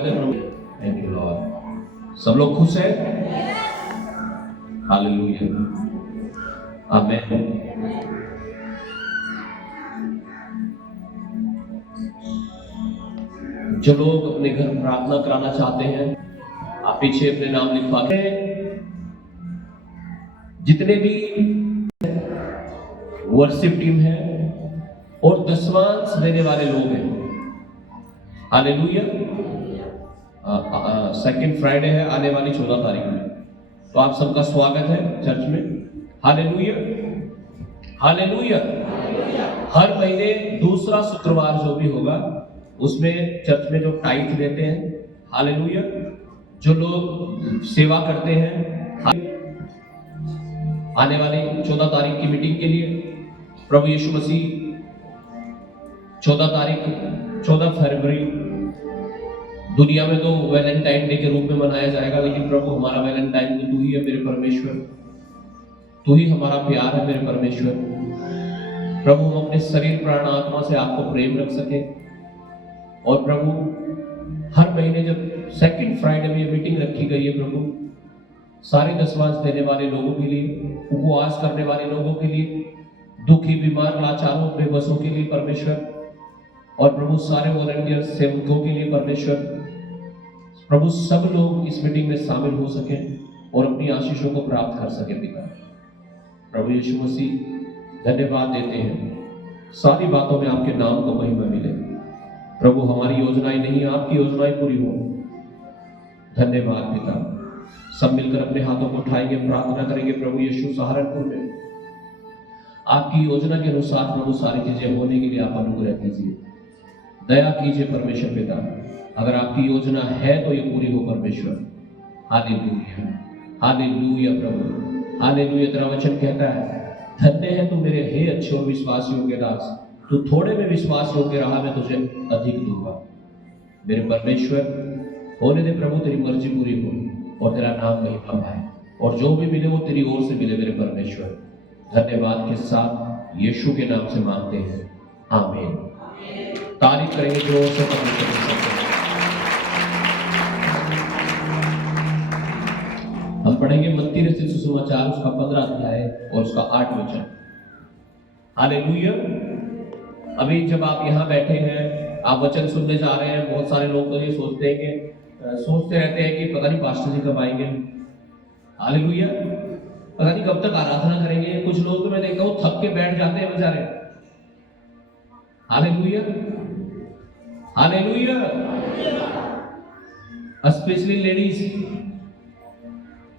स्वागत है प्रभु। Thank you Lord. सब लोग खुश हैं? हालेलुया, आमीन। जो लोग अपने घर प्रार्थना कराना चाहते हैं, आप पीछे अपने नाम लिखवा के, जितने भी वर्शिप टीम है और दशमांश देने वाले लोग हैं, हालेलुया। सेकंड फ्राइडे है आने वाली 14 तारीख में, तो आप सबका स्वागत है चर्च में। Hallelujah, hallelujah. हर महीने दूसरा शुक्रवार जो भी होगा उसमें चर्च में जो टाइथ देते हैं, हालेलुया, जो लोग सेवा करते हैं, आने वाली 14 तारीख की मीटिंग के लिए प्रभु यीशु मसीह 14 फरवरी दुनिया में तो वैलेंटाइन डे के रूप में मनाया जाएगा, लेकिन प्रभु हमारा वैलेंटाइन तो तू ही है मेरे परमेश्वर, तू ही हमारा प्यार है मेरे परमेश्वर। प्रभु हम अपने शरीर प्राण आत्मा से आपको प्रेम रख सके, और प्रभु हर महीने जब सेकंड फ्राइडे में ये मीटिंग रखी गई है प्रभु, सारे दशमांश देने वाले लोगों के लिए, उपवास करने वाले लोगों के लिए, दुखी बीमार लाचारों बेबसों के लिए परमेश्वर, और प्रभु सारे वॉलंटियर सेवकों के लिए परमेश्वर, प्रभु सब लोग इस मीटिंग में शामिल हो सके और अपनी आशीषों को प्राप्त कर सके। पिता प्रभु यीशु मसीह धन्यवाद देते हैं, सारी बातों में आपके नाम को महिमा मिले। प्रभु हमारी योजनाएं नहीं, आपकी योजनाएं पूरी हो। धन्यवाद पिता। सब मिलकर अपने हाथों को उठाएंगे, प्रार्थना करेंगे प्रभु यीशु सहारनपुर में आपकी योजना के अनुसार प्रभु सारी चीजें होने के लिए आप अनुग्रह कीजिए, दया कीजिए परमेश्वर पिता। अगर आपकी योजना है तो ये पूरी हो परमेश्वर। हालेलुया, हालेलुया प्रभु, हालेलुया। तेरा वचन कहता है, धन्य है तू मेरे हे अच्छे और विश्वास योग्य दास, तू थोड़े में विश्वास योग्य रहा, मैं तुझे अधिक दूंगा। मेरे परमेश्वर होने दे प्रभु, तेरी मर्जी पूरी हो और तेरा नाम महिमा पाए, और जो भी मिले वो तेरी ओर से मिले मेरे परमेश्वर। धन्यवाद के साथ यीशु के नाम से मांगते हैं, आमीन। तारीफ करेंगे जोर से परमेश्वर। हम पढ़ेंगे मत्ती रचित सुसमाचार उसका 15 अध्याय और उसका 8 वचन। हालेलुया। अभी जब आप यहाँ बैठे हैं, आप वचन सुनने जा रहे हैं, बहुत सारे लोग तो ये सोचते रहते हैं कि पता नहीं पास्टर जी कब आएंगे। हालेलुया। पता नहीं कब तक आराधना करेंगे। कुछ लोग तो मैं देखता हूँ थक के बैठ जाते हैं बेचारे। Hallelujah, hallelujah. स्पेशली लेडीज,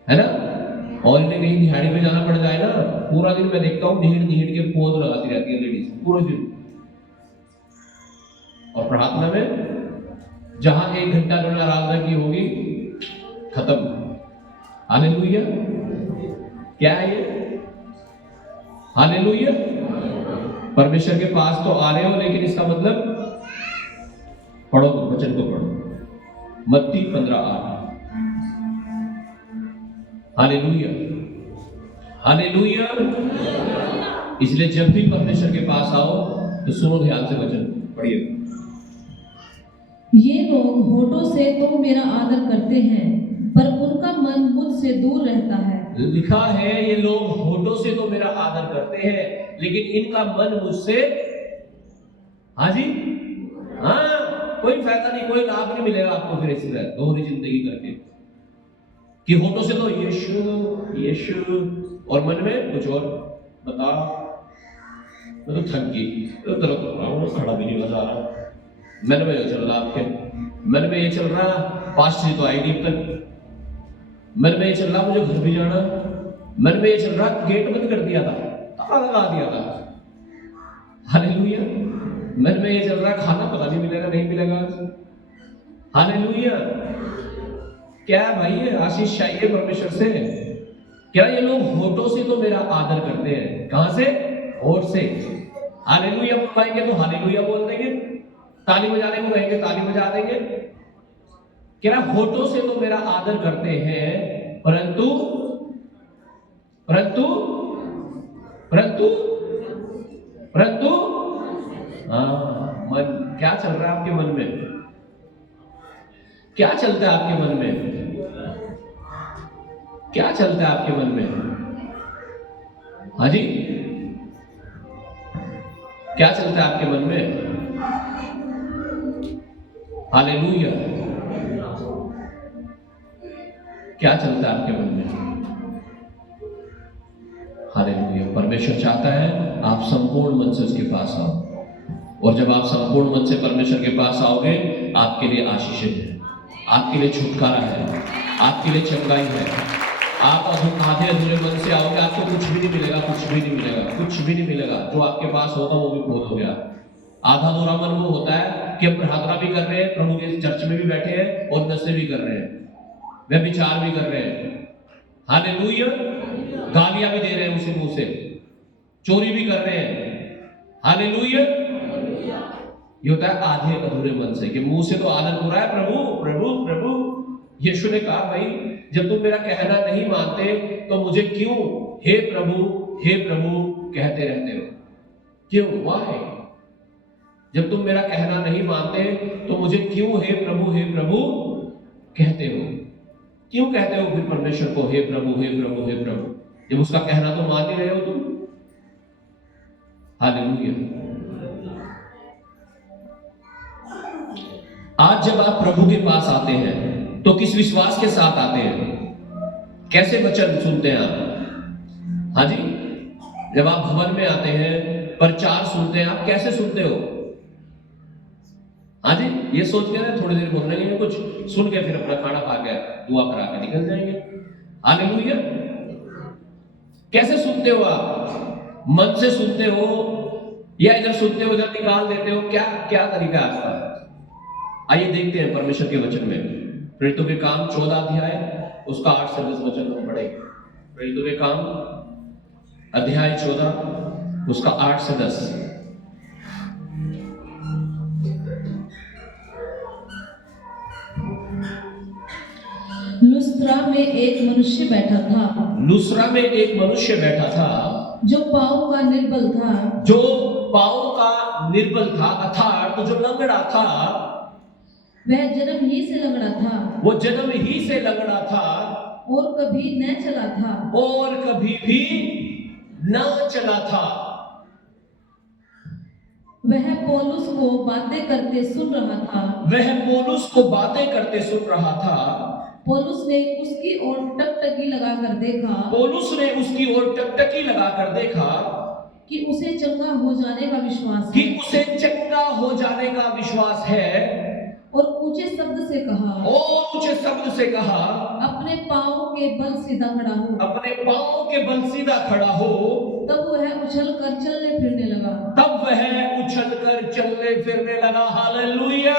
है ना, और इन्हें कहीं दिहाड़ी पे जाना पड़ जाए ना, पूरा दिन मैं देखता हूँ नीड़ के पोज लगाती रहती है लेडीज पूरे दिन। और प्रार्थना में जहां 1 घंटा जो आराधना की होगी, खत्म। हालेलुया। क्या है ये? हालेलुया। परमेश्वर के पास तो आ रहे हो, लेकिन इसका मतलब पढ़ो, वचन को पढ़ो। मत्ती 15:8। Hallelujah, hallelujah. इसलिए जब भी परमेश्वर के पास आओ तो सुनो ध्यान से वचन, पढ़िए। ये लोग होठों से तो मेरा आदर करते हैं, पर उनका मन मुझसे दूर रहता है। लिखा है ये लोग होठों से तो मेरा आदर करते हैं, लेकिन इनका मन मुझसे, हाँ जी, हाँ, कोई फायदा नहीं, कोई लाभ नहीं मिलेगा आपको फिर इस तरह दोहरी जिंदगी करके, कि होठों से तो यीशु यीशु और मन में कुछ और। बता, मैं तो थक गई, तो खड़ा भी नहीं बजा रहा। मन में ये चल रहा, आपके मन में ये चल रहा, पास्ट जी तो आई नहीं तक। मन में ये चल रहा मुझे घर भी जाना, मन में ये चल रहा गेट बंद कर दिया था, ताला लगा दिया था। हालेलुया। मन में ये चल रहा खाना पता नहीं मिलेगा नहीं मिलेगा। हालेलुया। क्या भाई ये आशीष चाहिए परमेश्वर से। क्या ये लोग होठों से तो मेरा आदर करते हैं, कहां से? होठ से। हालेलुया बोलेंगे तो हालेलुया बोल देंगे, ताली बजाने को कहेंगे ताली बजा देंगे। क्या होठों से तो मेरा आदर करते हैं, परंतु परंतु परंतु परंतु मन क्या चल रहा है आपके मन में? क्या चलता है आपके मन में? क्या चलता है आपके मन में? हाँ जी, क्या चलता है आपके मन में? हालेलुया। क्या चलता है आपके मन में? हालेलुया। परमेश्वर चाहता है आप संपूर्ण मन से उसके पास आओ, और जब आप संपूर्ण मन से परमेश्वर के पास आओगे, आपके लिए आशीष है, आपके लिए छुटकारा है, आपके लिए चंगाई है। आप आधे अधूरे मन से आओगे, आपको कुछ भी नहीं मिलेगा, कुछ भी नहीं मिलेगा, कुछ भी नहीं मिलेगा। जो आपके पास होगा वो भी खो गया। आधा अधूरा मन वो होता है कि हम प्रार्थना भी कर रहे हैं, प्रभु के चर्च में भी बैठे हैं और नशे भी कर रहे हैं, व्यभिचार भी कर रहे हैं, हालेलुया, गालियां भी दे रहे हैं उसी मुंह से, चोरी भी कर रहे हैं, हालेलुया। ये होता है आधे अधूरे मन से, कि मुंह से तो आदर पूरा है, प्रभु प्रभु प्रभु। यीशु ने कहा, भाई जब तुम मेरा कहना नहीं मानते तो मुझे क्यों हे प्रभु कहते रहते हो? क्यों? वाह। जब तुम मेरा कहना नहीं मानते तो मुझे क्यों हे प्रभु कहते हो? क्यों कहते हो फिर परमेश्वर को हे प्रभु हे प्रभु हे प्रभु, जब उसका कहना तो मान ही रहे हो तुम? हालेलुया। आज जब आप प्रभु के पास आते हैं तो किस विश्वास के साथ आते हैं? कैसे वचन सुनते हैं आप? हाँ जी, जब आप भवन में आते हैं, प्रचार सुनते हैं, आप कैसे सुनते हो? हाँ जी, ये सोच के ना थोड़ी देर बोलने के लिए कुछ सुन के फिर अपना खाना खा के दुआ करा के निकल जाएंगे। हालेलुया। कैसे सुनते हो आप? मन से सुनते हो या इधर सुनते हो उधर निकाल देते हो? क्या क्या तरीका है आपका? आइए देखते हैं परमेश्वर के वचन में। प्रेरितों के काम 14 अध्याय उसका 8 से 10 वचन हम पढ़ेंगे। प्रेरितों के काम अध्याय 14 उसका 8 से 10। लुस्त्रा में एक मनुष्य बैठा था। लुस्त्रा में एक मनुष्य बैठा था जो पाँव का निर्बल था। जो पाँव का निर्बल था, अर्थात तो जो लंगड़ा था, वह जन्म ही से लंगड़ा था। वो जन्म ही से लंगड़ा था और कभी न चला था। और कभी भी न चला था। वह पौलुस को बातें करते सुन रहा था। वह पौलुस को बातें करते सुन रहा था। पौलुस ने उसकी ओर टकटकी लगाकर देखा। पौलुस ने उसकी ओर टकटकी लगाकर देखा कि उसे चंगा हो जाने का विश्वास है। कि उसे चंगा हो जाने का विश्वास है। और ऊंचे शब्द से कहा। और ऊंचे शब्द से कहा, अपने पाँव के बल सीधा खड़ा हो। अपने पाँव के बल सीधा खड़ा हो। तब वह उछल कर चलने फिरने लगा। तब वह उछल कर चलने फिरने लगा। हालेलुया।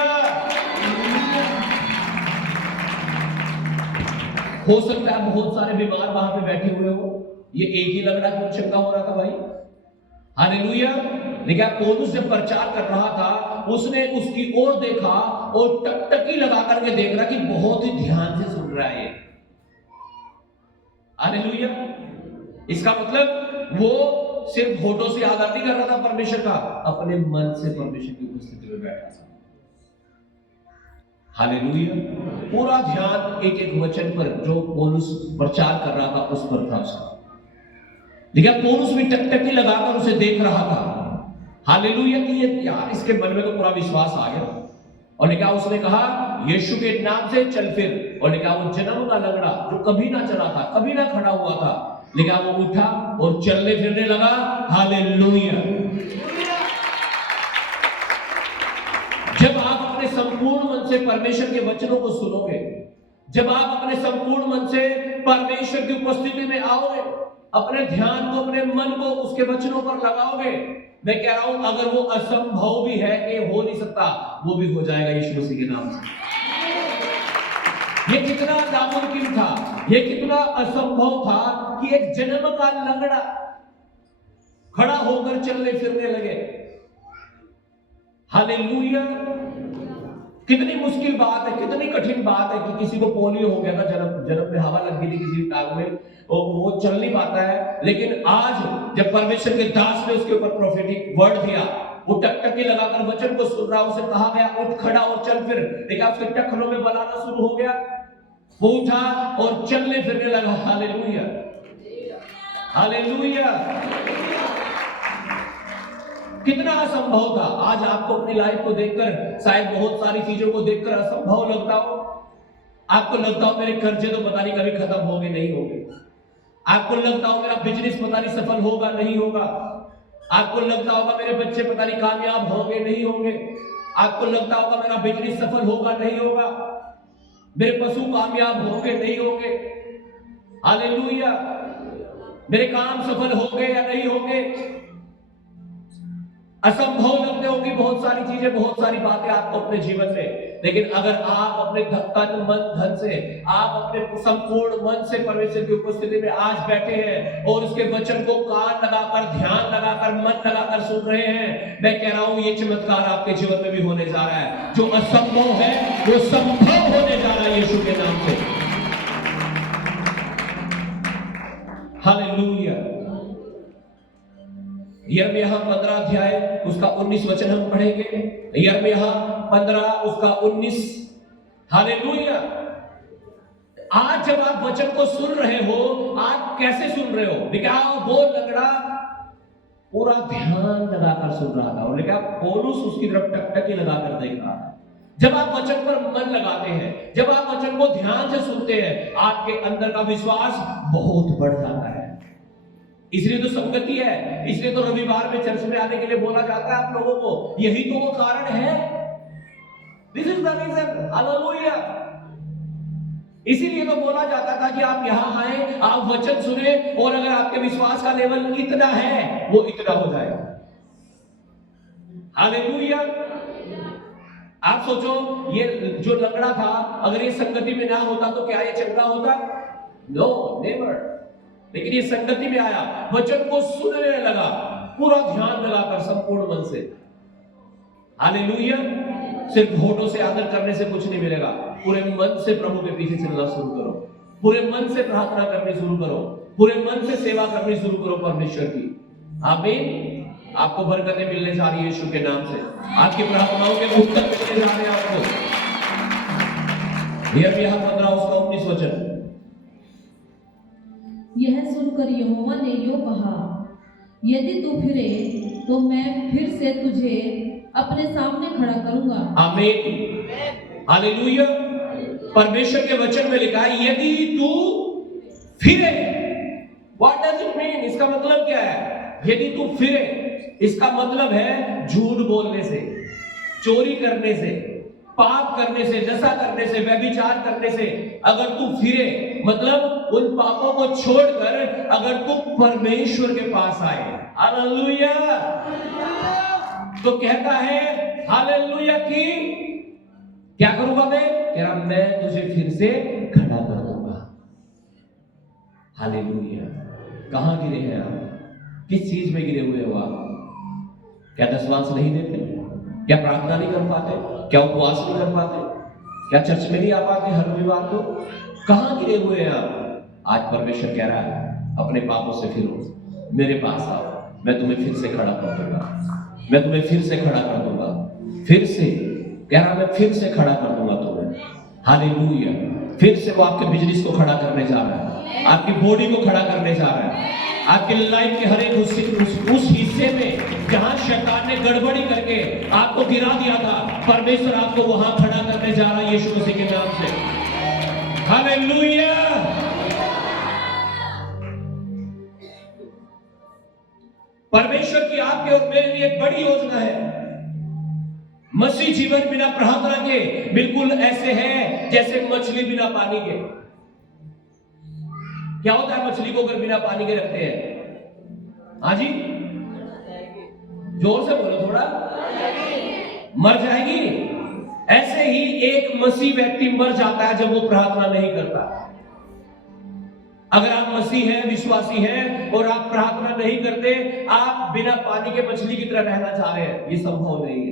हो सकता है बहुत सारे बीमार वहां पे बैठे हुए हो, ये एक ही लंगड़ा क्यों चंगा हो रहा था भाई? हालेलुया। लेकिन पौलुस जब प्रचार कर रहा था, उसने उसकी ओर देखा और टकटकी लगा करके देख रहा कि बहुत ही ध्यान से सुन रहा है। हालेलुया। इसका मतलब वो सिर्फ होठों से आदर नहीं कर रहा था परमेश्वर का, अपने मन से परमेश्वर की उपस्थिति में बैठा था। हालेलुया। पूरा ध्यान एक एक वचन पर जो पौलुस प्रचार कर रहा था उस पर था उसका। लेकिन पौलुस भी टकटकी लगाकर उसे देख रहा था। हालेलुया। कि ये यार इसके मन में तो पूरा विश्वास आ गया। और लिखा उसने कहा यीशु के नाम से चल फिर। और लिखा वो जन्म का लंगड़ा जो कभी ना चला था, कभी ना खड़ा हुआ था, लिखा वो उठा और चलने फिरने लगा। हालेलुया। जब आप अपने संपूर्ण मन से परमेश्वर के वचनों को सुनोगे, जब आप अपने संपूर्ण मन से परमेश्वर की उपस्थिति में आओगे, अपने ध्यान को, अपने मन को उसके वचनों पर लगाओगे, मैं कह रहा हूं अगर वो असंभव भी है कि हो नहीं सकता, वो भी हो जाएगा यीशु मसीह के नाम से। ये कितना नामुमकिन था, ये कितना असंभव था कि एक जन्म का लंगड़ा खड़ा होकर चलने फिरने लगे। हालेलुया। कितनी मुश्किल बात है, कितनी कठिन बात है कि किसी को पोलियो हो गया था, जन्म में हवा लग गई थी किसी टांग में, वो चल नहीं पाता है। लेकिन आज जब परमेश्वर के दास ने उसके ऊपर प्रोफेटिक वर्ड दिया, वो टकटकी टकटकी लगाकर वचन को सुन रहा, उसे कहा गया उठ खड़ा और चल फिर, लेकिन उसके टखनों में बल आना शुरू हो गया, वो उठा और चलने फिरने लगा। Hallelujah, hallelujah. कितना असंभव था। आज आपको अपनी लाइफ को देखकर शायद बहुत सारी चीजों को देखकर असंभव लगता हो। आपको लगता हो मेरे कर्जे तो पता नहीं कभी खत्म होंगे नहीं होंगे, आपको लगता हो मेरा बिजनेस पता नहीं सफल होगा नहीं होगा, आपको लगता होगा मेरे बच्चे पता नहीं कामयाब होंगे नहीं होंगे, आपको लगता होगा मेरा बिजनेस सफल होगा नहीं होगा, मेरे पशु कामयाब होंगे नहीं होंगे, हालेलुया, मेरे काम सफल होंगे या नहीं होंगे। असंभव लगते होंगी बहुत सारी चीजें, बहुत सारी बातें आपको अपने जीवन में, लेकिन अगर आप अपने तन मन धन से, आप अपने संपूर्ण मन से परमेश्वर की उपस्थिति में आज बैठे हैं और उसके वचन को कान लगाकर, ध्यान लगाकर, मन लगाकर सुन रहे हैं, मैं कह रहा हूं ये चमत्कार आपके जीवन में भी होने जा रहा है। जो असंभव है वो संभव होने जा रहा है यीशु के नाम से। हालेलुया। यिर्मयाह 15 अध्याय उसका 19 वचन हम पढ़ेंगे। यिर्मयाह 15 उसका 19। हालेलुया। आज जब आप वचन को सुन रहे हो, आप कैसे सुन रहे हो? देखा वो लंगड़ा पूरा ध्यान लगाकर सुन रहा था, और देखा पौलुस उसकी तरफ टकटकी लगाकर देख रहा था। जब आप वचन पर मन लगाते हैं, जब आप वचन को ध्यान से सुनते हैं, आपके अंदर का विश्वास बहुत बढ़ जाता है। इसलिए तो संगति है, इसलिए तो रविवार में चर्च में आने के लिए बोला जाता है आप लोगों को, यही तो वो कारण है। This is the reason. Hallelujah. इसीलिए तो बोला जाता था कि आप यहां आए, आप वचन सुने, और अगर आपके विश्वास का लेवल इतना है वो इतना हो जाएगा। हालेलुया। आप सोचो, ये जो लंगड़ा था, अगर ये संगति में ना होता तो क्या ये चंगा होता? No, never. लेकिन ये संगति में आया, वचन को सुनने लगा, पूरा ध्यान लगाकर संपूर्ण मन से। हालेलुया। सिर्फ होठों से आदर करने से कुछ नहीं मिलेगा, पूरे मन से प्रभु के पीछे चलना शुरू करो, पूरे मन से प्रार्थना करनी शुरू करो, पूरे मन से सेवा करनी शुरू करो परमेश्वर की। आमीन। आपको बरकतें मिलने जा रही है यीशु के नाम से, आपकी प्रार्थनाओं के उत्तर मिलने जा रहे हैं आपको। यिर्मयाह 15 उसका 19 वचन। यह सुनकर यहोवा ने यूं कहा, यदि तू फिरे तो मैं फिर से तुझे अपने सामने खड़ा करूंगा। आमीन। हालेलुया। परमेश्वर के वचन में लिखा है यदि तू फिरे। What does it mean? इसका मतलब क्या है? यदि तू फिरे, इसका मतलब है झूठ बोलने से, चोरी करने से, पाप करने से, नशा करने से, व्यभिचार करने से अगर तू फिरे, मतलब उन पापों को छोड़कर अगर तू परमेश्वर के पास आए। हालेलुया। तो कहता है हालेलुया कि क्या करूंगा मैं? कह रहा मैं तुझे फिर से खड़ा कर दूंगा। हालेलुया। कहां गिरे हैं आप? किस चीज में गिरे हुए हो आप? क्या दशमांश नहीं देते? क्या प्रार्थना नहीं कर पाते? क्या उपवास नहीं कर पाते? क्या चर्च में नहीं आ पाते हर रविवार को? कहां गिरे हुए हैं आप? आज परमेश्वर कह रहा है अपने पापों से फिरो, मेरे पास आओ, मैं तुम्हें फिर से खड़ा कर दूंगा, मैं तुम्हें फिर से खड़ा कर दूंगा। फिर से कह रहा मैं फिर से खड़ा कर दूंगा तुम्हें। हालेलुया। फिर से वो आपके बिजनेस को खड़ा करने जा रहा है, आपकी बॉडी को खड़ा करने जा रहा है, आपकी लाइफ के हर एक उस हिस्से में जहां शैतान ने गड़बड़ी करके आपको गिरा दिया था, परमेश्वर आपको वहां खड़ा करने जा रहा है यीशु मसीह के नाम से। हालेलुया। परमेश्वर की आपके और मेरे लिए एक बड़ी योजना है। मसीह जीवन बिना प्रार्थना के बिल्कुल ऐसे है जैसे मछली बिना पानी के। क्या होता है मछली को अगर बिना पानी के रखते हैं? हाँ जी, जोर से बोलो थोड़ा। मर जाएगी। ऐसे ही एक मसीह व्यक्ति मर जाता है जब वो प्रार्थना नहीं करता। अगर आप मसीह हैं, विश्वासी हैं और आप प्रार्थना नहीं करते, आप बिना पानी के मछली की तरह रहना चाह रहे हैं, ये संभव नहीं है।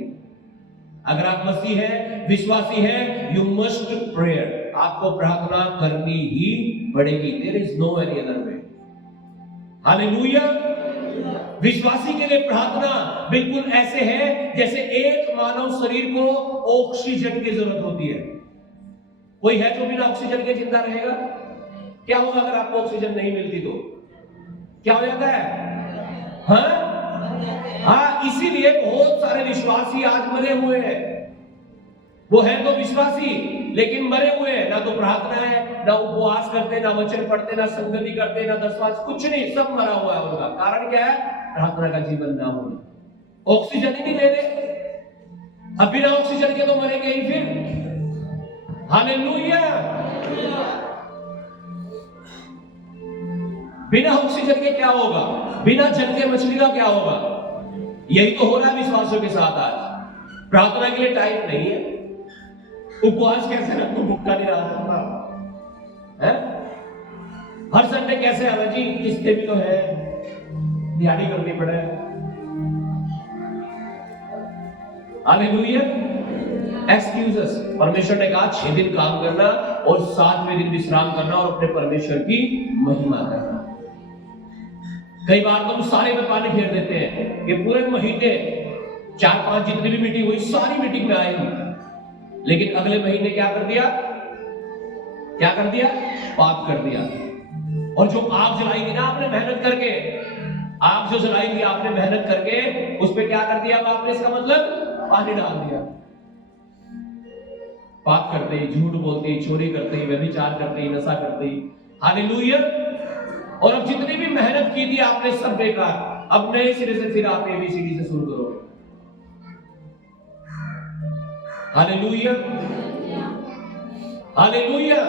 अगर आप मसीह हैं, विश्वासी हैं, यू मस्ट प्रेयर, आपको प्रार्थना करनी ही पड़ेगी। There is no any other way. Hallelujah. विश्वासी के लिए प्रार्थना बिल्कुल ऐसे है जैसे एक मानव शरीर को ऑक्सीजन की जरूरत होती है। कोई है जो बिना ऑक्सीजन के जिंदा रहेगा? क्या होगा अगर आपको ऑक्सीजन नहीं मिलती तो क्या हो जाता है? हाँ, इसीलिए बहुत सारे विश्वासी आज मरे हुए हैं। वो है तो विश्वासी लेकिन मरे हुए हैं, ना तो प्रार्थना है, ना उपवास करते, ना वचन पढ़ते, ना संगति करते, ना दशवास, कुछ नहीं, सब मरा हुआ है उनका। कारण क्या है? प्रार्थना का जीवन ना होना। ऑक्सीजन ही नहीं ले रहे। अब बिना ऑक्सीजन के तो मरेंगे ही फिर। हालेलुया। बिना ऑक्सीजन के क्या होगा? बिना जल के मछली का क्या होगा? यही तो हो रहा है विश्वासियों के साथ आज। प्रार्थना के लिए टाइम नहीं है। उपवास कैसे रखूं, भूखा नहीं रह सकता है? हर संडे कैसे आना जी, किसके भी तो है, दिहाड़ी करनी पड़े। हालेलुया। एक्सक्यूजेस। परमेश्वर ने कहा 6 दिन काम करना और 7वें दिन विश्राम करना और अपने परमेश्वर की महिमा करना। कई बार तो हम सारे में पानी फेर देते हैं कि पूरे महीने 4-5 जितनी भी मीटिंग हुई सारी मीटिंग में आएगी, लेकिन अगले महीने क्या कर दिया? क्या कर दिया? पाप कर दिया। और जो आग जलाई थी ना आपने मेहनत करके, आग जो जलाई थी आपने मेहनत करके, उस पे क्या कर दिया आपने? इसका मतलब पानी डाल दिया। पाप करते ही, झूठ बोलते ही, चोरी करते ही, व्यभिचार करते ही, नशा करते ही। हालेलुया। और अब जितनी भी मेहनत की थी आपने सब बेकार। अब नए सिरे से फिर आप ABCD से शुरू करोगे। हालेलुया। हालेलुया।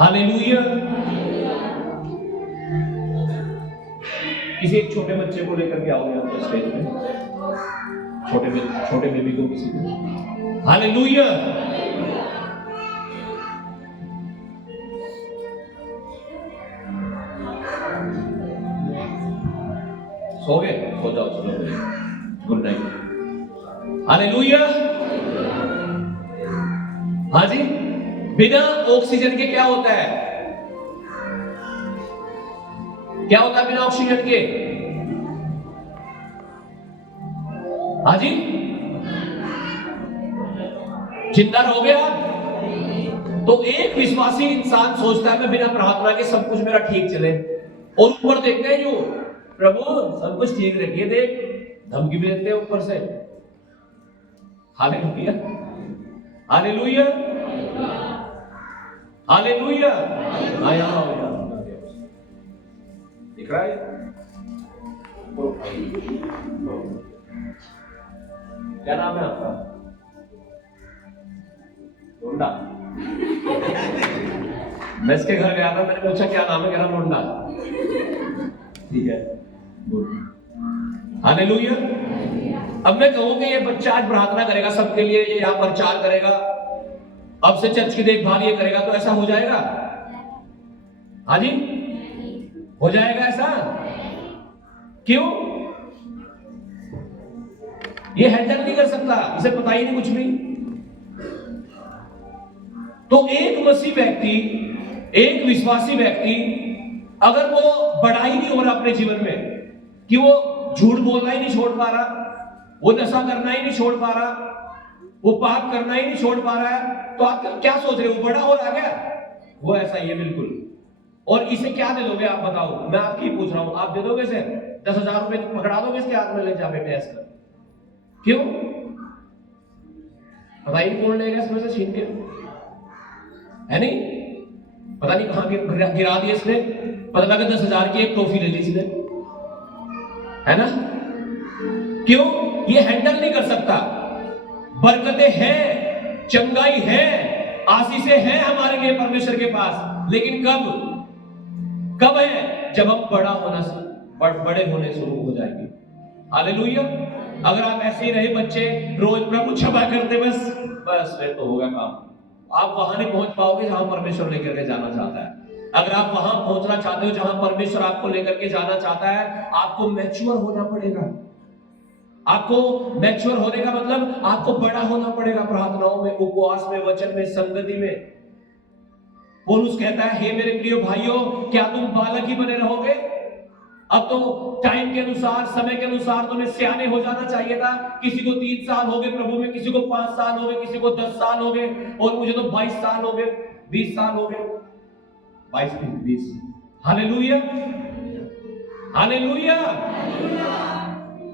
हालेलुया। किसी एक छोटे बच्चे को लेकर के आओगे आप स्टेज पे, छोटे बेबी को, किसी को। हालेलुया। सो गए? सो जाओ, चलो, गुड नाइट। हालेलुया। हाँ जी, बिना ऑक्सीजन के क्या होता है? क्या होता है बिना ऑक्सीजन के? हाँ जी, जिंदा रहोगे आप? तो एक विश्वासी इंसान सोचता है मैं बिना प्रार्थना के सब कुछ मेरा ठीक चले, और ऊपर देखते हैं जो प्रभु सब कुछ ठीक रखिए, देख धमकी भी देते हैं ऊपर से। हालेलुया। हालेलुया। हालेलुया। आया दिख रहा है? क्या नाम है आपका? मुंडा। मैं इसके घर गया था, मैंने पूछा क्या नाम है, कह रहा मुंडा। ठीक है, हालेलुया। अब मैं कहूं कि ये बच्चा आज प्रार्थना करेगा सबके लिए, ये यहाँ प्रचार करेगा, अब से चर्च की देखभाल ये करेगा, तो ऐसा हो जाएगा? हाँ जी, हो जाएगा ऐसा? क्यों? ये हैंडल नहीं कर सकता, इसे पता ही नहीं कुछ भी। तो एक मसीह व्यक्ति, एक विश्वासी व्यक्ति, अगर वो बड़ा ही नहीं हो रहा अपने जीवन में, कि वो झूठ बोलना ही नहीं छोड़ पा रहा, वो नशा करना ही नहीं छोड़ पा रहा, वो पाप करना ही नहीं छोड़ पा रहा है, तो आप क्या सोच रहे हो? वो बड़ा हो रहा क्या? वो ऐसा ही है बिल्कुल। और इसे क्या दे दोगे आप बताओ? मैं आपकी पूछ रहा हूं, आप दे दोगे इसे 10,000 रुपए पकड़ा दोगे इसके हाथ में, ले जा बेटे ऐसा? क्यों? पता ही कौन लेगा इसमें से छीन के, है नहीं? पता नहीं कहां गिरा दिया इसने, पता लगा 10,000 की एक टॉफी ले ली इसने, है ना? क्यों? ये हैंडल नहीं कर सकता। बरकतें हैं, चंगाई है, आशीषें हैं हमारे लिए परमेश्वर के पास, लेकिन कब है? जब हम बड़े होने शुरू हो जाएंगे। हालेलुया। अगर आप ऐसे ही रहे बच्चे, रोज प्रभु क्षमा करते बस फिर तो होगा काम। आप वहां नहीं पहुंच पाओगे जहां परमेश्वर लेकर के जाना चाहता है। अगर आप वहां पहुंचना चाहते हो जहां परमेश्वर आपको लेकर के जाना चाहता है, आपको मैच्योर होना पड़ेगा। आपको मैच्योर होने का मतलब आपको बड़ा होना पड़ेगा, प्रार्थनाओं में, उपवास में, वचन में, संगति में। पौलुस कहता है, हे मेरे प्रिय भाइयों, क्या तुम बालक ही बने रहोगे? अब तो टाइम के अनुसार, समय के अनुसार तुम्हें सियाने हो जाना चाहिए था। किसी को 3 साल हो गए प्रभु में, किसी को 5 साल हो गए, किसी को 10 साल हो गए, और मुझे तो 22 साल हो गए, 20 साल हो गए, 22 20। Hallelujah, hallelujah.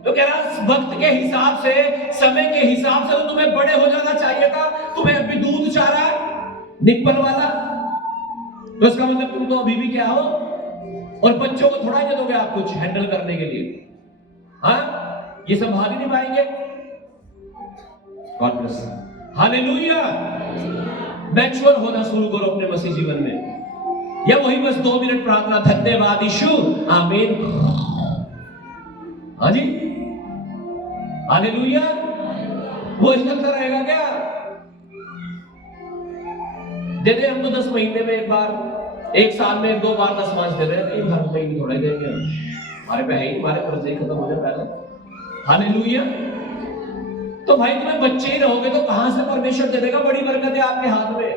तो कह रहा वक्त के हिसाब से, समय के हिसाब से तो तुम्हें बड़े हो जाना चाहिए था। तुम्हें अभी दूध चाह रहा है निप्पल वाला, तो इसका मतलब तुम तो अभी भी क्या हो? और बच्चों को थोड़ा ही दे दोगे आप कुछ हैंडल करने के लिए? हाँ, ये संभाल ही नहीं पाएंगे। God bless, hallelujah. मैच्योर होना शुरू करो अपने मसीह जीवन में, या वही बस 2 मिनट प्रार्थना, धन्यवाद यीशु, आमीन, हाँ जी, हालेलुया। वो चलता रहेगा क्या? दे दे हम तो 10 महीने में एक बार, 1 साल में 2 बार 10 मांझ दे रहे हैं, हर महीने थोड़ा ही देंगे। हमारे पे है ही, हमारे कर्जे खत्म हो जाए पहले। हालेलुया। तो भाई तुम्हें बच्चे ही रहोगे तो कहां से परमेश्वर दे देगा? बड़ी बरकत है आपके हाथ में।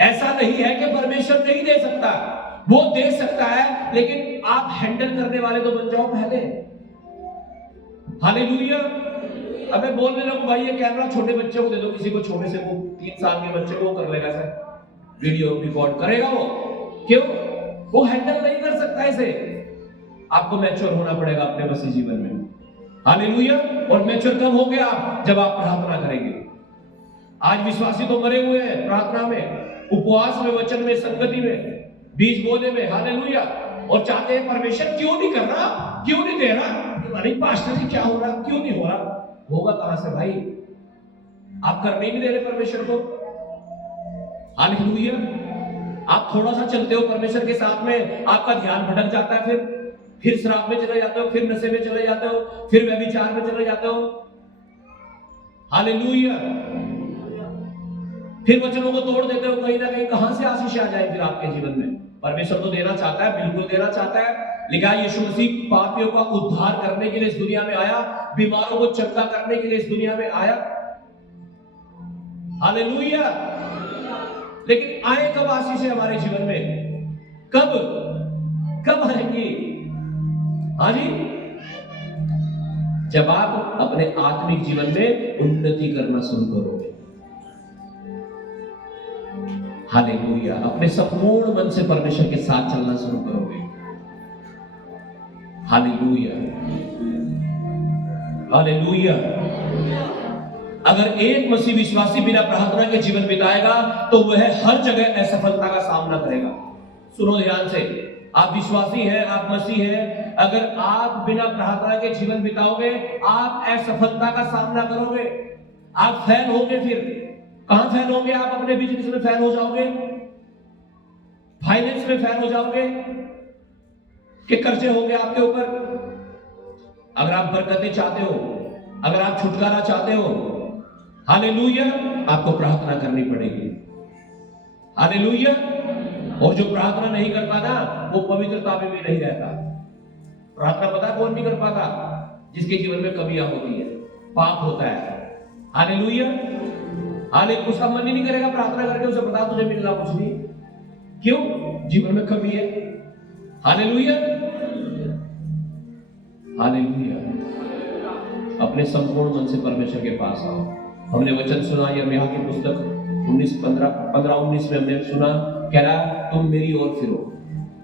ऐसा नहीं है कि परमेश्वर नहीं दे सकता, वो दे सकता है, लेकिन आप हैंडल करने वाले तो बन जाओ पहले। हालेलुया। अब मैं बोलने लगूं भाई ये कैमरा छोटे बच्चे को दे दो, किसी को छोटे से, वो 3 साल के बच्चे को कर लेगा सर, वीडियो रिकॉर्ड करेगा वो, क्यों? वो हैंडल नहीं कर सकता इसे। आपको मैच्योर होना पड़ेगा अपने मसीह जीवन में। हालेलुया। और मैच्योर कब होगे आप? जब आप प्रार्थना करेंगे। आज विश्वासी तो मरे हुए हैं प्रार्थना में, उपवास में, वचन में, संगति में, बीज बोले में। हालेलुया। और चाहते हैं परमेश्वर क्यों नहीं कर रहा, क्यों नहीं दे रहा, नहीं पास्टर जी क्या हो रहा, क्यों नहीं हो रहा? होगा कहां से भाई? आप करने नहीं दे रहे परमेश्वर को। हालेलुया। आप थोड़ा सा चलते हो परमेश्वर के साथ में, आपका ध्यान भटक जाता है, फिर शराब में चले जाते हो, फिर नशे में चले जाते हो, फिर व्यभिचार में चले जाते हो। हालेलुया। फिर वचनों को तोड़ देते हो, कहीं ना कहीं कहां से आशीष आ जाए फिर आपके जीवन में? परमेश्वर तो देना चाहता है, बिल्कुल देना चाहता है, लेकिन यीशु मसीह पापियों का उद्धार करने के लिए इस दुनिया में आया, बीमारों को चंगा करने के लिए इस दुनिया में आया। हालेलुया। लेकिन आए कब आशीष है हमारे जीवन में? कब आएंगी? हाँ जी, जब आप अपने आत्मिक जीवन में उन्नति करना शुरू करोगे। हालेलुया। अपने संपूर्ण मन से परमेश्वर के साथ चलना शुरू करोगे। Hallelujah, hallelujah. अगर एक मसीह विश्वासी बिना प्रार्थना के जीवन बिताएगा तो वह हर जगह असफलता का सामना करेगा। सुनो ध्यान से, आप विश्वासी हैं, आप मसीह हैं, अगर आप बिना प्रार्थना के जीवन बिताओगे आप असफलता का सामना करोगे, आप फेल होगे। फिर कहां फेल होगे? आप अपने बिजनेस में फेल हो जाओगे, फाइनेंस में फेल हो जाओगे, कि कर्जे होंगे आपके ऊपर। अगर आप बरकतें चाहते हो, अगर आप छुटकारा चाहते हो, हालेलुया, आपको प्रार्थना करनी पड़ेगी। हालेलुया। और जो प्रार्थना नहीं करता ना, वो पवित्रता में भी नहीं रहता। प्रार्थना पता है कौन नहीं कर पाता? जिसके जीवन में कमियां होती है, पाप होता है। हालेलुया। हालेलुया। उसका मन ही नहीं करेगा प्रार्थना करके, उसे पता तुझे मिलना कुछ नहीं। क्यों? जीवन में कमी है। Hallelujah, hallelujah. अपने संपूर्ण मन से परमेश्वर के पास आओ। हमने वचन सुना, यिर्मयाह की पुस्तक 15-19 में हमने सुना, कह रहा तुम मेरी ओर फिरो,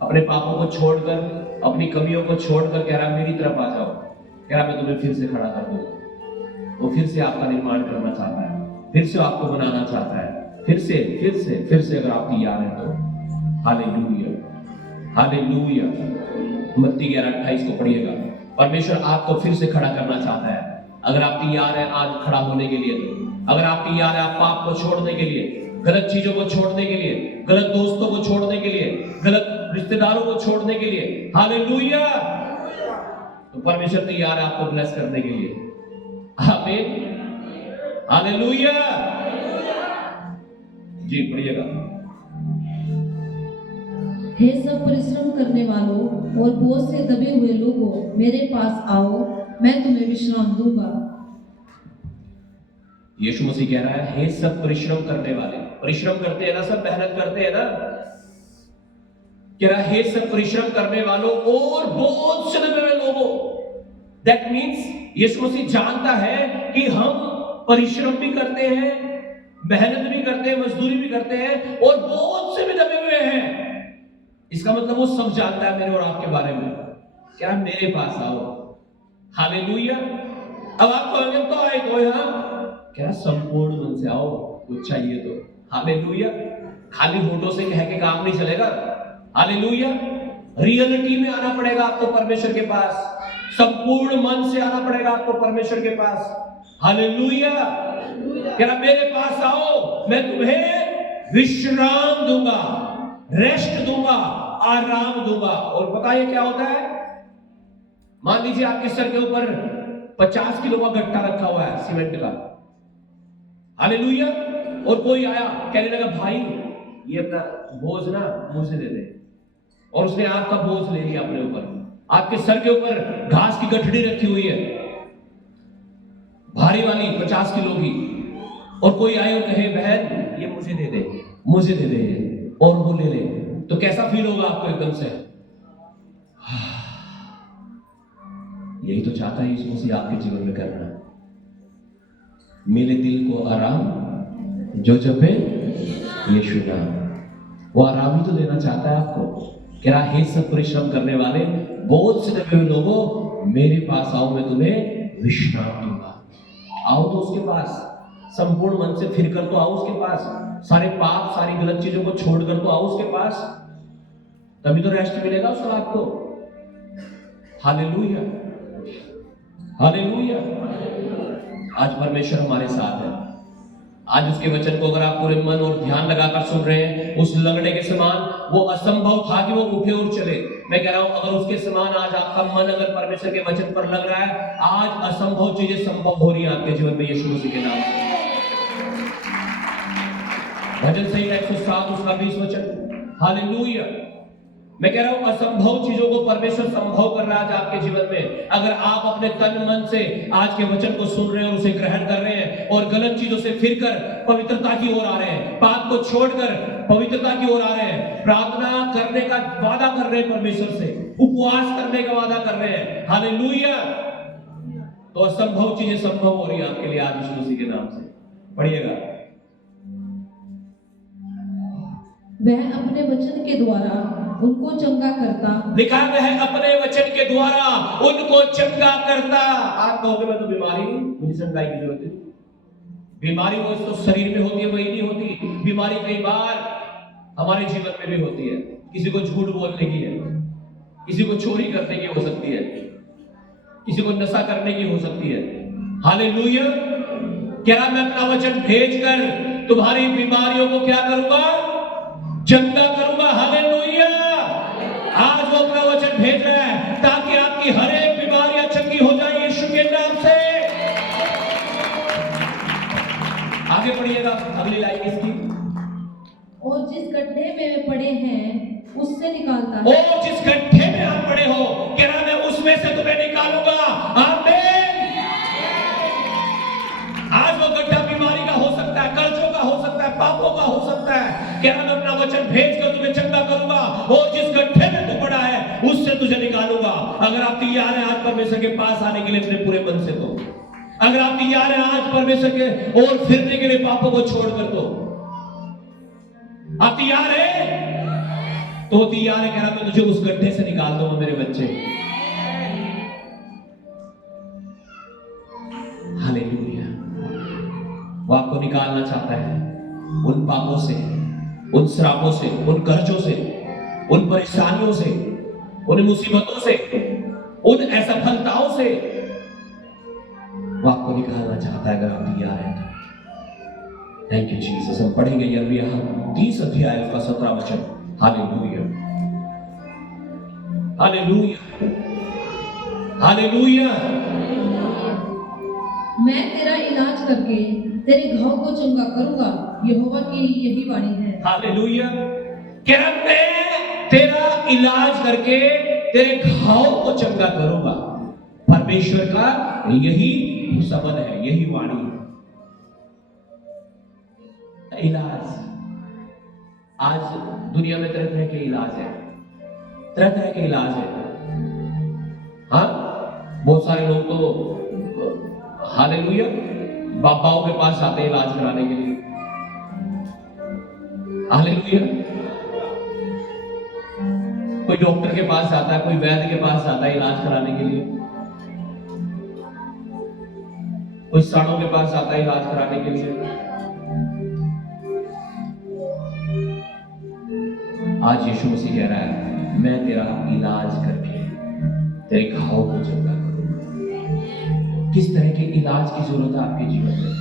अपने पापों को छोड़कर, अपनी कमियों को छोड़कर, कह रहा मेरी तरफ आ जाओ। कह रहा मैं तुम्हें फिर से खड़ा कर दूंगा। वो फिर से आपका निर्माण करना चाहता है, फिर से आपको बनाना चाहता है, फिर से अगर आप तैयार हैं तो। Hallelujah, hallelujah. मत्ती 11:28 को पढ़िएगा। परमेश्वर आपको फिर से खड़ा करना चाहता है। अगर आप तैयार हैं आज खड़ा होने के लिए, तो अगर आप तैयार हैं आप पाप को छोड़ने के लिए, गलत चीजों को छोड़ने के लिए, गलत दोस्तों को छोड़ने के लिए, गलत रिश्तेदारों को छोड़ने के लिए, हालेलुया, तो परमेश्वर तैयार है आपको ब्लेस करने के लिए। आमीन, हालेलुया। जी पढ़िएगा। हे सब परिश्रम करने वालों और बोझ से दबे हुए लोगों, मेरे पास आओ, मैं तुम्हें विश्राम दूंगा। यीशु मसीह कह रहा है, हे सब परिश्रम करने वाले, परिश्रम करते हैं ना, सब मेहनत करते हैं ना, कह रहा है, हे सब परिश्रम करने वालों और बोझ से दबे हुए लोगों। दैट मीन्स यीशु मसीह जानता है कि हम परिश्रम भी करते हैं, मेहनत भी करते हैं, मजदूरी भी करते हैं और बोझ से भी दबे हुए हैं। इसका मतलब वो सब जानता है मेरे और आपके बारे में। क्या मेरे पास आओ, हालेलुया। अब आपको अगर तो आए तो यहां क्या संपूर्ण मन से आओ, कुछ चाहिए तो, हालेलुया। खाली होठों से कह के काम नहीं चलेगा, हालेलुया। रियलिटी में आना पड़ेगा आपको परमेश्वर के पास, संपूर्ण मन से आना पड़ेगा आपको परमेश्वर के पास, हालेलुया। क्या मेरे पास आओ, मैं तुम्हें विश्राम दूंगा, रेस्ट दूंगा, आराम दूंगा। और बताइए क्या होता है, मान लीजिए आपके सर के ऊपर 50 किलो का गट्टा रखा हुआ है सीमेंट का, हालेलुया, और कोई आया कहने लगा, भाई ये अपना बोझ ना मुझे दे दे, और उसने आपका बोझ ले लिया अपने ऊपर। आपके सर के ऊपर घास की गठड़ी रखी हुई है भारी वाली 50 किलो की, और कोई आए और कहे, बहन ये मुझे दे दे, मुझे दे दे, और वो ले ले, तो कैसा फील होगा आपको एकदम से? यही तो चाहता है यीशु मसीह आपके जीवन में करना। मेरे दिल को आराम जो जपे यीशु नाम, वो आराम ही तो देना चाहता है आपको। कह रहा, हे सब परिश्रम करने वाले, बोझ से दबे हुए लोगों, मेरे पास आओ, मैं तुम्हें विश्राम दूंगा। आओ तो उसके पास, संपूर्ण मन से फिर कर तो आओ उसके पास, सारे पाप सारी गलत चीजों को छोड़कर तो आओ उसके पास, तभी तो रेस्ट मिलेगा उसको आपको, हालेलुया, हालेलुया। आज परमेश्वर हमारे साथ है। आज उसके वचन को अगर आप पूरे मन और ध्यान लगाकर सुन रहे हैं, उस लंगड़े के समान वो असंभव था कि वो उठे और चले। मैं कह रहा हूं, अगर उसके समान आज आपका मन अगर परमेश्वर के वचन पर लग रहा है, आज असंभव चीजें संभव हो रही हैं आपके जीवन में यीशु मसीह के नाम से। भजन संहिता 107 उसका 20 वचन, हालेलुया। मैं कह रहा हूं, असंभव चीजों को परमेश्वर संभव कर रहा है आज आपके जीवन में। अगर आप अपने तन मन से आज के वचन को सुन रहे हैं और उसे ग्रहण कर रहे हैं, और गलत चीजों से फिरकर पवित्रता की ओर आ रहे हैं, पाप को छोड़कर पवित्रता की ओर आ रहे हैं, प्रार्थना करने का वादा कर रहे हैं परमेश्वर से, उपवास करने का वादा कर रहे हैं, हालेलुया, तो असंभव चीजें संभव हो रही है आपके लिए आज यीशु मसीह के नाम से। पढ़िएगा, वह अपने वचन के द्वारा उनको चंगा करता, लिखा है अपने वचन के द्वारा उनको चंगा करता। आप कहोगे, मैं तो बीमारी हूं, मुझे चंगाई की जरूरत है। बीमारी वो तो शरीर में होती है, वही नहीं होती। बीमारी कई बार हमारे जीवन में भी होती है। किसी को झूठ बोलने की है, किसी को चोरी करने की हो सकती है, किसी को नशा करने की हो सकती है, हालेलुया। क्या मैं अपना वचन भेजकर तुम्हारी बीमारियों को क्या करूंगा? चंगा करूंगा, हालेलुया। आज वो अपना वचन भेज रहा है ताकि आपकी हर एक बीमारियां चंगी हो जाए यीशु के नाम से। आगे पढ़िएगा, अगली लाइन इसकी, और जिस गड्ढे में वे पड़े हैं उससे निकालता है। और जिस गड्ढे में आप पड़े हो, कह रहा मैं उसमें से तुम्हें निकालूंगा, आमीन। आज वो गड्ढा बीमारी का हो सकता है, कर्जों का हो सकता है, पापों का हो सकता है। कह रहा मैं अपना वचन भेजकर तुम्हें चंगा करूंगा, और जिस गड्ढे में तू पड़ा है उससे तुझे निकालूंगा। अगर आप तैयार हैं आज परमेश्वर के पास आने के लिए अपने पूरे मन से, तो अगर आप तैयार हैं आज परमेश्वर के और फिरने के लिए पापों को छोड़कर, तो आप तैयार हैं? तो तैयार है, कह रहा मैं तुझे उस गड्ढे से निकाल दूंगा मेरे बच्चे, हालेलुया। वो आपको निकालना चाहता है उन पापों से, उन श्रापों से, उन कर्जों से, उन परेशानियों से, उन मुसीबतों से, उन असफलताओं से। वो आपको निकालना चाहता है अगर आप तैयार हैं। Thank you Jesus. हम पढ़ेंगे यिर्मयाह 30 अध्याय का 17 वचन, हालेलुया, हालेलुया, हालेलुया। मैं तेरा इलाज करके तेरे घाव को चंगा करूंगा, यहोवा की यही वाणी है, हालेलुया। कह रहा मैं तेरा इलाज करके तेरे घाव को चंगा करूंगा। परमेश्वर का यही शब्द है, यही वाणी है। इलाज। आज दुनिया में तरह तरह के इलाज है, तरह तरह के इलाज है। हाँ, बहुत सारे लोग तो हालेलुया बाबाओं के पास आते हैं इलाज कराने के लिए। हालेलुया। कोई डॉक्टर के पास आता है, कोई वैद्य के पास आता है इलाज कराने के लिए, कोई साड़ों के पास आता है इलाज कराने के लिए। आज यीशु मसीह कह रहा है, मैं तेरा इलाज करके तेरे घाव को चंगा करूंगा। किस तरह के इलाज की जरूरत है आपके जीवन में?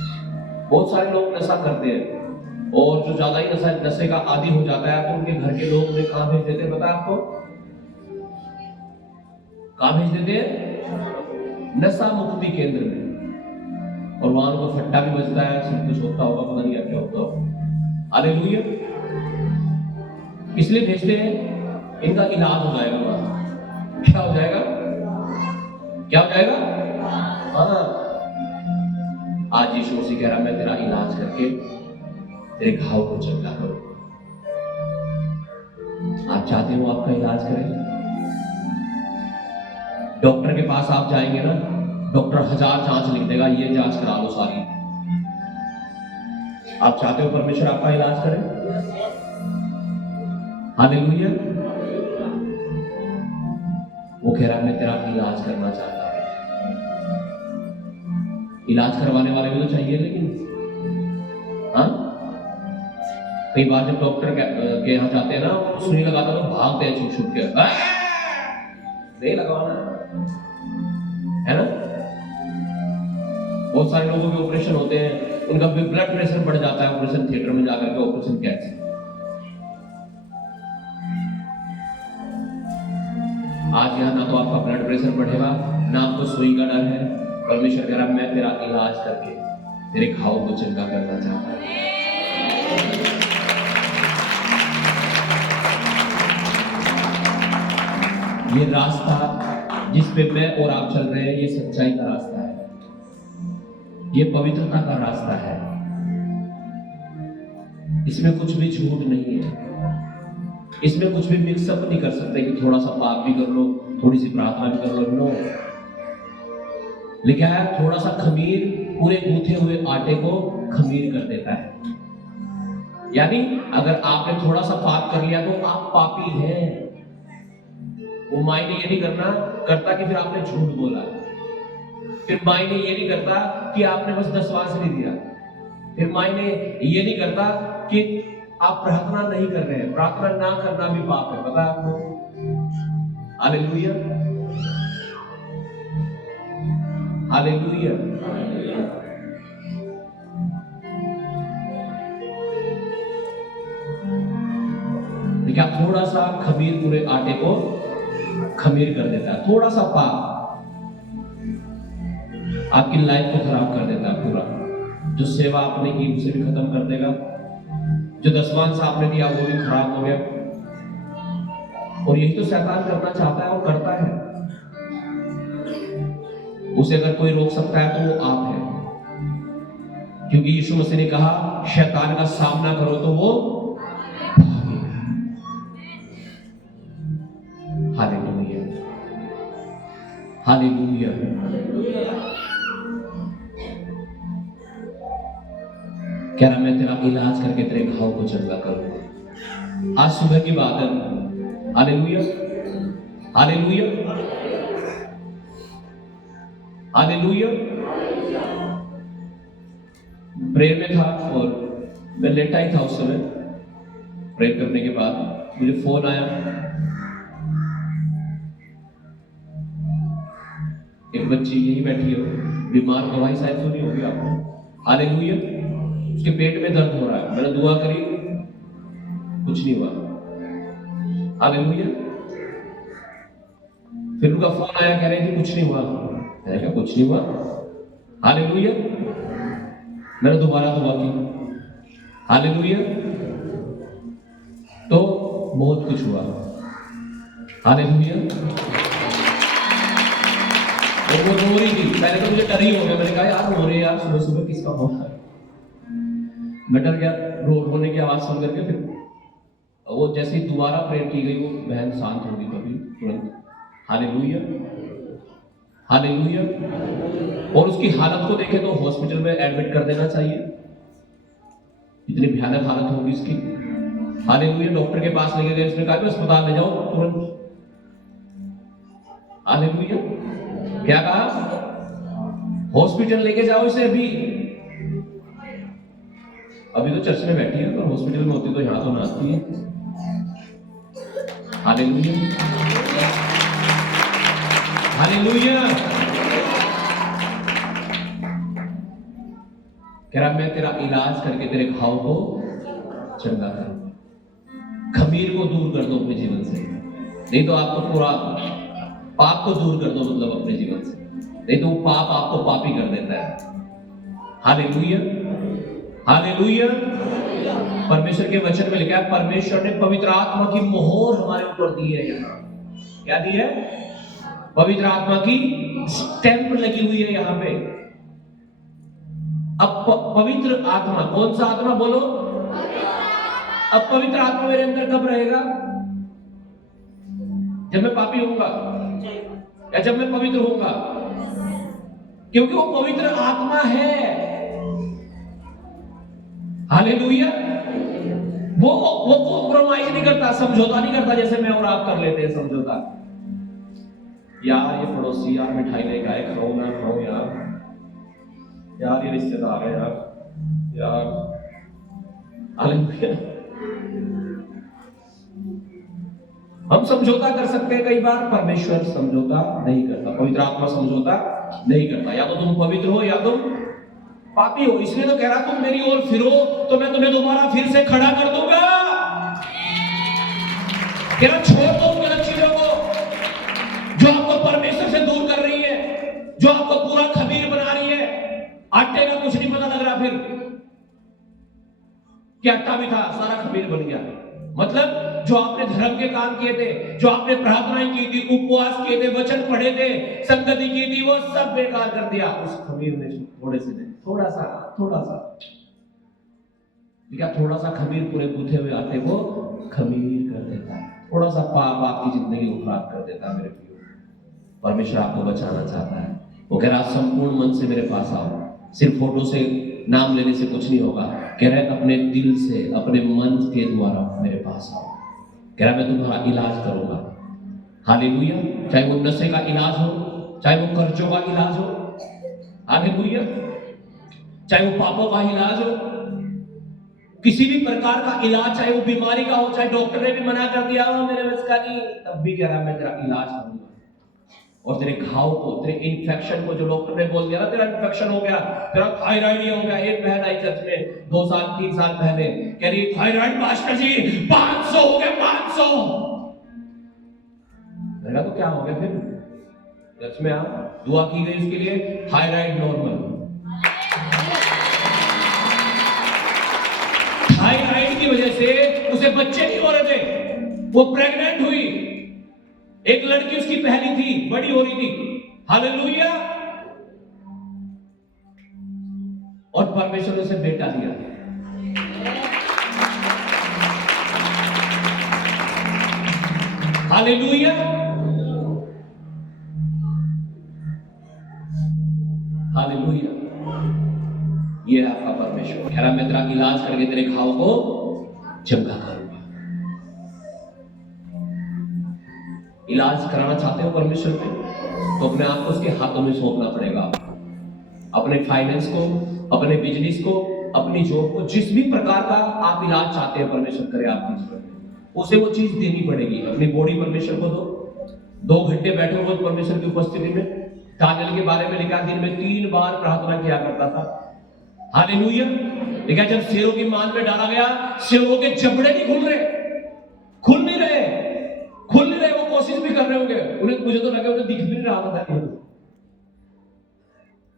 बहुत सारे लोग नशा करते हैं, और जो ज्यादा ही नशे का आदी हो जाता है तो उनके घर के लोग उन्हें कहां भेज देते हैं पता है आपको? कहां भेज देते हैं? नशा मुक्ति केंद्र में। और वहां उनको फट्टा भी बजता है, सब कुछ होता होगा, पता नहीं क्या होता होगा। हालेलुया। इसलिए भेजते हैं, इनका इलाज हो जाएगा वहां। क्या हो जाएगा? क्या हो जाएगा? हाँ, आज यीशु मसीह कह रहा, मैं तेरा इलाज करके तेरे घाव को चंगा करूंगा। आप चाहते हो आपका इलाज करें? डॉक्टर के पास आप जाएंगे ना, डॉक्टर 1000 जांच लिख देगा, ये जांच करा लो सारी। आप चाहते हो परमेश्वर आपका इलाज करे? हालेलुया। वो कह रहा है, मैं तेरा इलाज करना चाहता हूं। इलाज करवाने वाले भी तो चाहिए, लेकिन हाँ, कई बार जब डॉक्टर के यहाँ जाते हैं ना, सुई लगाता तो भागते हैं छुप छुप के, नहीं लगवाना है ना। बहुत सारे लोगों के ऑपरेशन होते हैं, उनका ब्लड प्रेशर बढ़ जाता है ऑपरेशन थिएटर में जाकर के, ऑपरेशन कैंसर। आज यहाँ ना तो आपका ब्लड प्रेशर बढ़ेगा, ना आपको सुई का डर है। परमेश्वर कह रहा, मैं तेरा इलाज करके तेरे घाव को चंगा करना चाहता हूं। ये रास्ता जिस पे मैं और आप चल रहे हैं, ये सच्चाई का रास्ता है, ये पवित्रता का रास्ता है। इसमें कुछ भी झूठ नहीं है, इसमें कुछ भी मिक्सअप नहीं कर सकते कि थोड़ा सा पाप भी कर लो, थोड़ी सी प्रार्थना भी कर लो। नो, लिखा है थोड़ा सा खमीर पूरे गूंथे हुए आटे को खमीर कर देता है। यानी अगर आपने थोड़ा सा पाप कर लिया तो आप पापी हैं। वो मायने ये नहीं करता कि फिर आपने झूठ बोला, फिर मायने ये नहीं करता कि आपने बस दशवांश नहीं दिया, फिर मायने ये नहीं करता कि आप प्रार्थना नहीं कर रहे हैं। प्रार्थना ना करना भी पाप है, पता है आपको? Hallelujah, hallelujah. देखिए, थोड़ा सा खमीर पूरे आटे को खमीर कर देता है। थोड़ा सा पाप आपकी लाइफ को खराब कर देता है पूरा। जो सेवा आपने की उसे भी खत्म कर देगा, जो दशवांश आपने दिया वो भी खराब हो गया। और यही तो शैतान करना चाहता है और करता है। उसे अगर कोई रोक सकता है तो वो आप है, क्योंकि यीशु मसीह ने कहा, शैतान का सामना करो तो वो भागेगा। Hallelujah, hallelujah. कह रहा, मैं तेरा इलाज करके तेरे घाव को चंगा करूंगा। आज सुबह की बात है। Hallelujah, hallelujah, hallelujah. प्रेयर में था और मैं लेटा ही था उस समय। प्रेयर करने के बाद मुझे फोन आया, एक बच्ची यही बैठी हो, बीमार, दवाई शायद सुनी होगी आपने। हालेलुया। उसके पेट में दर्द हो रहा है, मैंने दुआ करी, कुछ नहीं हुआ। हालेलुया। फिर उनका फोन आया, कह रहे थे कुछ नहीं हुआ। मैंने कहा कुछ नहीं हुआ। हालेलुया। मैंने दोबारा दुआ की। हालेलुया। तो बहुत कुछ हुआ। हालेलुया। और वो रो रही थी। पहले तो मुझे डर ही हो गया, मैंने कहा यार रो रहे यार, सुबह सुबह किसका फोन है। मैं डर गया। रोने की आवाज सुन करके फिर वो जैसे ही दोबारा प्रेयर की गई वो बहन शांत होगी कभी तुरंत। Hallelujah, hallelujah. और उसकी हालत को देखे तो हॉस्पिटल में एडमिट कर देना चाहिए, इतनी भयानक हालत होगी इसकी। हालेलुया। डॉक्टर के पास लेके गए, उसने कहा कि अस्पताल ले जाओ तुरंत। हालेलुया। क्या कहा? हॉस्पिटल लेके जाओ इसे अभी तो चर्च में बैठी है, तो हॉस्पिटल में होती तो यहां तो ना आती है। Hallelujah, hallelujah. कह रहा मैं तेरा इलाज करके तेरे घाव को चंगा करूंगा, खमीर को दूर कर दो अपने जीवन से। नहीं तो आप तो पूरा पाप को दूर कर दो, मतलब अपने जीवन से, नहीं तो वो पाप आपको पापी कर देता है। Hallelujah, hallelujah. परमेश्वर के वचन में लिखा है परमेश्वर ने पवित्र आत्मा की मोहर हमारे ऊपर दी है। यहाँ क्या दी है? पवित्र आत्मा की स्टैंप लगी हुई है यहाँ पे। अब पवित्र आत्मा, कौन सा आत्मा बोलो? अब पवित्र आत्मा मेरे अंदर कब रहेगा? जब मैं पापी होऊंगा या जब मैं पवित्र होऊंगा? क्योंकि वो पवित्र आत्मा है। हालेलुया। वो कॉम्प्रोमाइज नहीं करता, समझौता नहीं करता जैसे मैं और आप कर लेते हैं समझौता। यार ये पड़ोसी यार मिठाई लेके आए, खाओ ना खाओ यार ये रिश्तेदार है यार। हालेलुया। हम समझौता कर सकते हैं कई बार, परमेश्वर समझौता नहीं करता, पवित्र आत्मा समझौता नहीं करता। या तो तुम पवित्र हो या तुम पापी हो। इसलिए तो कह रहा तुम मेरी ओर फिरो तो मैं तुम्हें दोबारा फिर से खड़ा कर दूंगा। कह रहा छोड़ दो उन गलत चीजों को जो आपको परमेश्वर से दूर कर रही है, जो आपको पूरा खमीर बना रही है। आटे का कुछ नहीं पता लग रहा, फिर क्या आटा भी था, सारा खमीर बन गया। मतलब जो आपने धर्म के काम किए थे, जो आपने प्रार्थनाएं की थी, उपवास किए थे, वचन पढ़े थे, संगति की थी, वो सब बेकार कर दिया उस खमीर ने। थोड़ा सा क्या? थोड़ा सा खमीर पूरे गूथे हुए आटे को खमीर कर देता है। थोड़ा सा पाप आपकी जिंदगी को खराब कर देता है। मेरे प्रियो, परमेश्वर आपको बचाना चाहता है। वो कह रहा संपूर्ण मन से मेरे पास आओ। सिर्फ फोटो से, नाम लेने से कुछ नहीं होगा। कह रहा है अपने दिल से, अपने मन के द्वारा मेरे पास आओ। कह रहा मैं तुम्हारा इलाज करूंगा। हालेलुया। चाहे वो नशे का इलाज हो, चाहे वो कर्जों का इलाज हो, हालेलुया, चाहे वो पापों का इलाज हो, किसी भी प्रकार का इलाज, चाहे वो बीमारी का हो, चाहे डॉक्टर ने भी मना कर दिया हो मेरे बस का नहीं, तब भी कह रहा मैं तेरा इलाज करूंगा। और तेरे घाव को, तेरे इन्फेक्शन को, जो डॉक्टर ने बोल दिया ना तेरा इन्फेक्शन हो गया, तेरा थायराइड हो गया। एक बहन आई चर्च में 2 साल 3 साल पहले, कह रही थायराइड मास्टर जी 500 हो गया, 500। मैंने तो क्या हो गया? फिर चर्च में दुआ की गई उसके लिए, थायराइड नॉर्मल। थायराइड की वजह से उसे बच्चे नहीं हो रहे थे, वो प्रेग्नेंट हुई। एक लड़की उसकी पहली थी, बड़ी हो रही थी। हालेलुया। और परमेश्वर ने उसे बेटा दिया। Hallelujah, hallelujah. ये है आपका परमेश्वर। कह रहा मैं तेरा इलाज करके तेरे घाव को चंगा करूंगा। इलाज कराना चाहते हो परमेश्वर में, तो अपने आप को उसके हाथों में सौंपना पड़ेगा। अपने फाइनेंस को, अपने बिजनेस को, अपनी जॉब को, जिस भी प्रकार का आप इलाज चाहते हैं परमेश्वर करे आपके जीवन में, उसे वो चीज देनी पड़ेगी। अपनी बॉडी परमेश्वर को दो। 2 घंटे बैठो रोज परमेश्वर की उपस्थिति में। दानियेल के बारे में लिखा दिन में 3 बार प्रार्थना किया करता था। हालेलुया। लेकिन जब शेरों की मान में डाला गया, शेरों के जबड़े नहीं खुल नहीं रहे। वो कोशिश भी कर रहे होंगे, उन्हें मुझे तो लगे उन्हें दिख भी नहीं रहा था।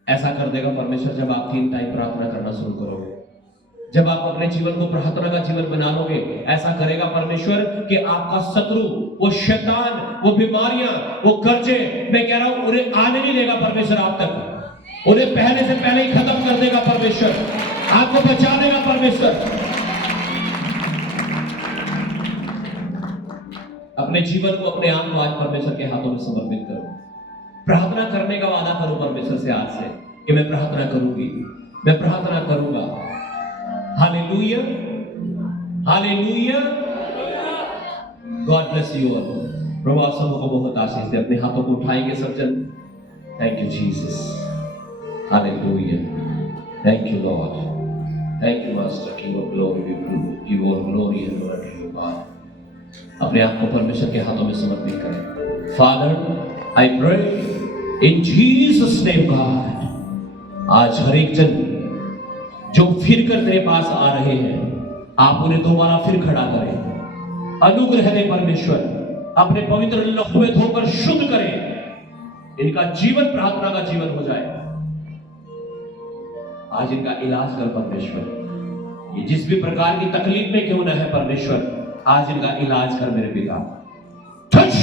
ऐसा कर देगा परमेश्वर जब आप 3 टाइम प्रार्थना करना शुरू करोगे, जब आप अपने जीवन को प्रार्थना का जीवन बना लोगे। ऐसा करेगा परमेश्वर कि आपका शत्रु, वो शैतान, वो बीमारियां, वो कर्जे, मैं कह रहा हूं उन्हें आने नहीं देगा परमेश्वर आप तक। उन्हें पहले से पहले ही खत्म कर देगा परमेश्वर, आपको बचा देगा परमेश्वर। अपने जीवन को, अपने आप को आज परमेश्वर के हाथों में समर्पित करो। प्रार्थना करने का वादा करो परमेश्वर से आज से कि मैं प्रार्थना करूंगी, मैं प्रार्थना करूंगा। Hallelujah, hallelujah. God bless you all. प्रभु आप सबको बहुत आशीष दे। अपने हाथों को उठाएंगे सब जन। Thank you Jesus, hallelujah. Thank you Lord, thank you master. Give all glory, give all glory and honour to you God. अपने आप को परमेश्वर के हाथों में समर्पित करें। Father I pray in Jesus name God, आज हर एक जन जो फिर कर तेरे पास आ रहे हैं, आप उन्हें दोबारा फिर खड़ा करें। अनुग्रह दे परमेश्वर, अपने पवित्र लहू में धोकर शुद्ध करें। इनका जीवन प्रार्थना का जीवन हो जाए। आज इनका इलाज कर परमेश्वर। ये जिस भी प्रकार की तकलीफ में क्यों न है परमेश्वर, आज इनका इलाज कर मेरे पिता। टच